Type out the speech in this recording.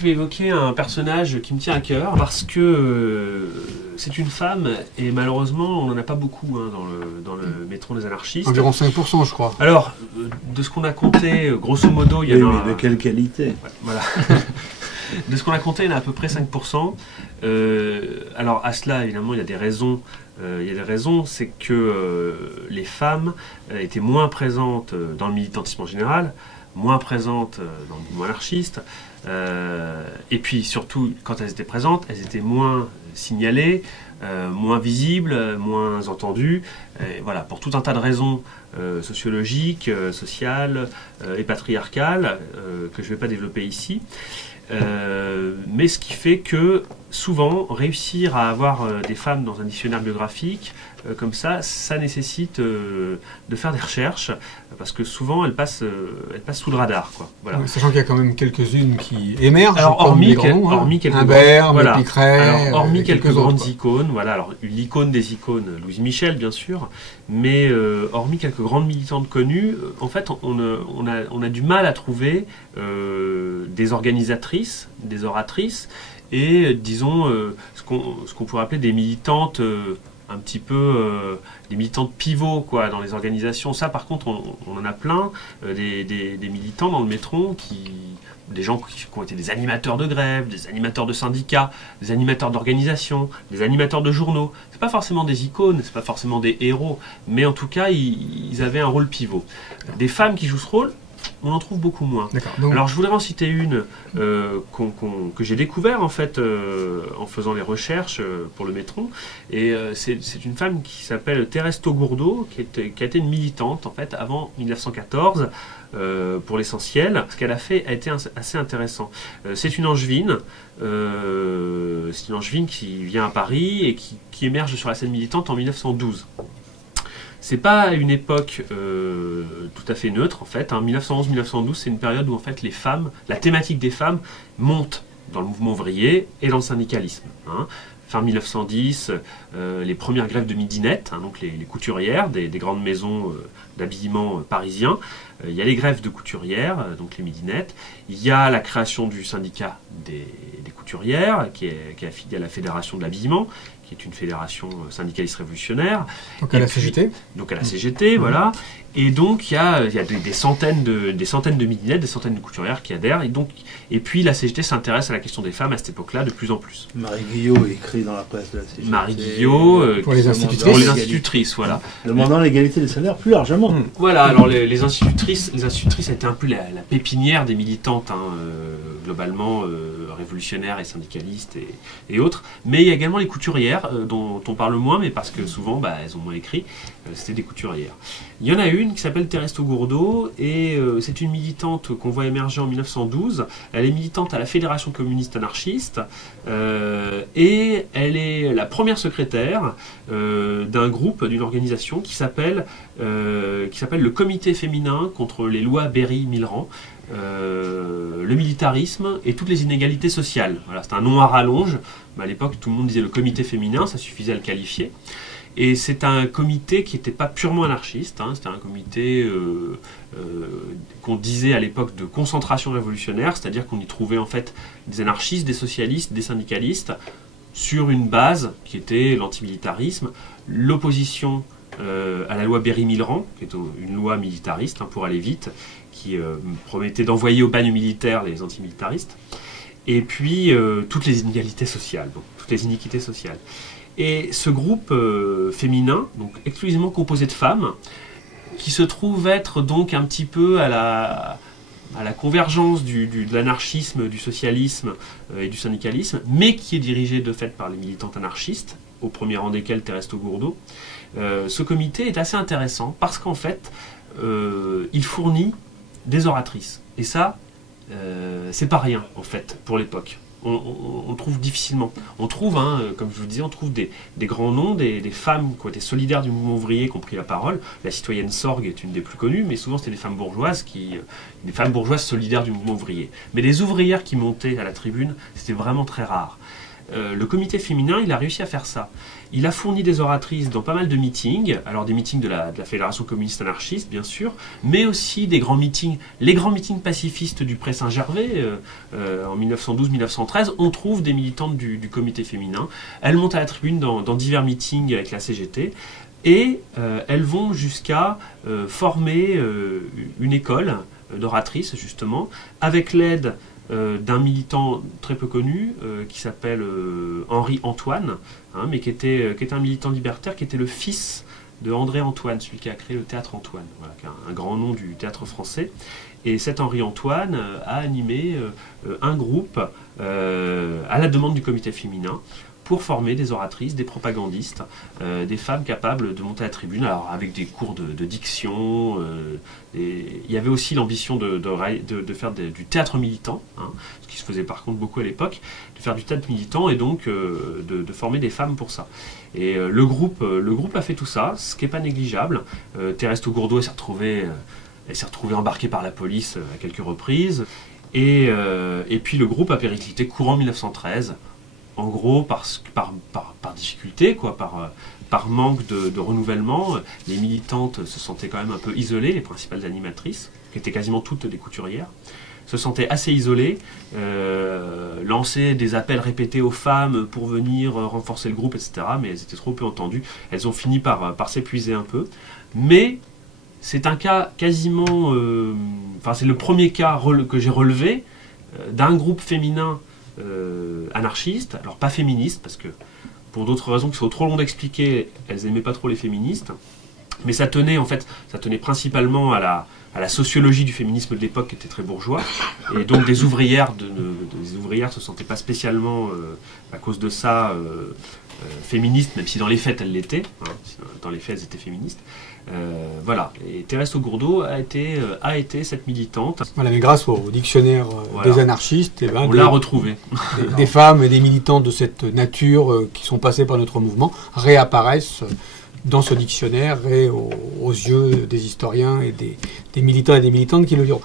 je vais évoquer un personnage qui me tient à cœur parce que c'est une femme et malheureusement on n'en a pas beaucoup hein, dans le métron des anarchistes. Environ 5% je crois. Alors, de ce qu'on a compté, grosso modo, il y en a... mais de quelle qualité? Ouais, voilà. De ce qu'on a compté, il y en a à peu près 5%. Alors à cela, évidemment, il y a des raisons. C'est que les femmes étaient moins présentes dans le militantisme en général, moins présentes dans le mouvement anarchiste, et puis surtout, quand elles étaient présentes, elles étaient moins signalées, moins visibles, moins entendues, voilà, pour tout un tas de raisons sociologiques, sociales et patriarcales, que je ne vais pas développer ici. Mais ce qui fait que souvent réussir à avoir des femmes dans un dictionnaire biographique comme ça nécessite de faire des recherches parce que souvent elles passent sous le radar quoi. Voilà. Ouais, sachant qu'il y a quand même quelques-unes qui émergent. Alors hormis quelques Imbert, voilà. Picret, alors hormis quelques grandes autres, icônes, voilà. Alors l'icône des icônes, Louise Michel bien sûr, mais hormis quelques grandes militantes connues, en fait on a du mal à trouver des organisatrices, des oratrices et disons ce qu'on pourrait appeler des militantes un petit peu des militantes pivots quoi, dans les organisations. Ça par contre on en a plein, des militants dans le métron des gens qui ont été des animateurs de grève, des animateurs de syndicats, des animateurs d'organisations, des animateurs de journaux. C'est pas forcément des icônes, c'est pas forcément des héros, mais en tout cas ils avaient un rôle pivot. Des femmes qui jouent ce rôle, on en trouve beaucoup moins. Donc... Alors je voudrais en citer une que j'ai découvert en fait en faisant les recherches pour le métron. Et c'est une femme qui s'appelle Thérèse Taugourdeau, qui a été une militante en fait avant 1914 pour l'essentiel. Ce qu'elle a fait a été assez intéressant. C'est une angevine. C'est une angevine qui vient à Paris et qui émerge sur la scène militante en 1912. C'est pas une époque tout à fait neutre en fait. 1911-1912, c'est une période où en fait les femmes, la thématique des femmes monte dans le mouvement ouvrier et dans le syndicalisme. Hein. Fin 1910, les premières grèves de midinettes, hein, donc les couturières des grandes maisons d'habillement parisiens. Il y a les grèves de couturières, donc les midinettes. Il y a la création du syndicat des couturières, qui est affilié à la Fédération de l'habillement, qui est une fédération syndicaliste révolutionnaire. Donc à la CGT. Donc à la CGT, voilà. Et donc il y a des centaines de midinettes, des centaines de couturières qui adhèrent. Et puis la CGT s'intéresse à la question des femmes à cette époque-là de plus en plus. Marie Guillot écrit dans la presse de la CGT. Marie Guillot, pour les institutrices. Pour les institutrices, voilà. Demandant l'égalité des salaires plus largement. Voilà, alors les institutrices étaient un peu la pépinière des militantes, hein, globalement révolutionnaires et syndicalistes et autres. Mais il y a également les couturières, dont on parle moins, mais parce que souvent elles ont moins écrit, c'était des couturières. Il y en a une qui s'appelle Thérèse Taugourdeau, et c'est une militante qu'on voit émerger en 1912. Elle est militante à la Fédération communiste anarchiste, et elle est la première secrétaire d'un groupe, d'une organisation qui s'appelle le Comité féminin contre les lois Berry-Millerand, le militarisme et toutes les inégalités sociales. Voilà, c'est un nom à rallonge, mais à l'époque tout le monde disait le comité féminin, ça suffisait à le qualifier. Et c'est un comité qui n'était pas purement anarchiste, hein, c'était un comité qu'on disait à l'époque de concentration révolutionnaire, c'est-à-dire qu'on y trouvait en fait des anarchistes, des socialistes, des syndicalistes, sur une base qui était l'antimilitarisme, l'opposition à la loi Berry-Millerand, qui est une loi militariste, hein, pour aller vite, qui promettait d'envoyer au bagne militaire les antimilitaristes, et puis toutes les inégalités sociales, donc toutes les iniquités sociales. Et ce groupe féminin, donc exclusivement composé de femmes, qui se trouve être donc un petit peu à la convergence de l'anarchisme, du socialisme et du syndicalisme, mais qui est dirigé de fait par les militantes anarchistes, au premier rang desquelles Thérèse Taugourdeau. Ce comité est assez intéressant parce qu'en fait, il fournit des oratrices. Et ça, c'est pas rien en fait pour l'époque. On trouve difficilement. On trouve, hein, comme je vous le disais, on trouve des grands noms, des femmes qui ont été solidaires du mouvement ouvrier, qui ont pris la parole. La citoyenne Sorgue est une des plus connues, mais souvent c'était des femmes bourgeoises solidaires du mouvement ouvrier. Mais les ouvrières qui montaient à la tribune, c'était vraiment très rare. le comité féminin, il a réussi à faire ça. Il a fourni des oratrices dans pas mal de meetings, alors des meetings de la Fédération communiste anarchiste, bien sûr, mais aussi des grands meetings, les grands meetings pacifistes du Pré Saint-Gervais, en 1912-1913, on trouve des militantes du comité féminin. Elles montent à la tribune dans divers meetings avec la CGT, et elles vont jusqu'à former une école d'oratrices, justement, avec l'aide d'un militant très peu connu qui s'appelle Henri Antoine, hein, mais qui était un militant libertaire, qui était le fils de André Antoine, celui qui a créé le théâtre Antoine, voilà, qui est un grand nom du théâtre français. Et cet Henri Antoine a animé un groupe à la demande du comité féminin pour former des oratrices, des propagandistes, des femmes capables de monter à la tribune, alors avec des cours de diction. Il y avait aussi l'ambition de faire du théâtre militant, hein, ce qui se faisait par contre beaucoup à l'époque, de faire du théâtre militant et donc de former des femmes pour ça. Et le groupe a fait tout ça, ce qui n'est pas négligeable. Thérèse Taugourdeau s'est retrouvée embarquée par la police à quelques reprises. Et puis le groupe a périclité courant 1913. En gros, par difficulté, quoi, par manque de renouvellement, les militantes se sentaient quand même un peu isolées, les principales animatrices, qui étaient quasiment toutes des couturières, se sentaient assez isolées, lançaient des appels répétés aux femmes pour venir renforcer le groupe, etc., mais elles étaient trop peu entendues. Elles ont fini par s'épuiser un peu, mais c'est un cas quasiment... Enfin, c'est le premier cas que j'ai relevé d'un groupe féminin anarchistes, alors pas féministes, parce que pour d'autres raisons qui sont trop longues d'expliquer, elles n'aimaient pas trop les féministes, mais ça tenait principalement à la sociologie du féminisme de l'époque qui était très bourgeois, et donc des ouvrières se sentaient pas spécialement à cause de ça féministes, même si dans les faits elles l'étaient, hein, dans les faits elles étaient féministes. Voilà, et Thérèse Taugourdeau a été cette militante. Voilà, mais grâce au dictionnaire voilà. des anarchistes, on l'a retrouvée. Des femmes et des militantes de cette nature qui sont passées par notre mouvement réapparaissent dans ce dictionnaire et aux yeux des historiens et des militants et des militantes qui le liront.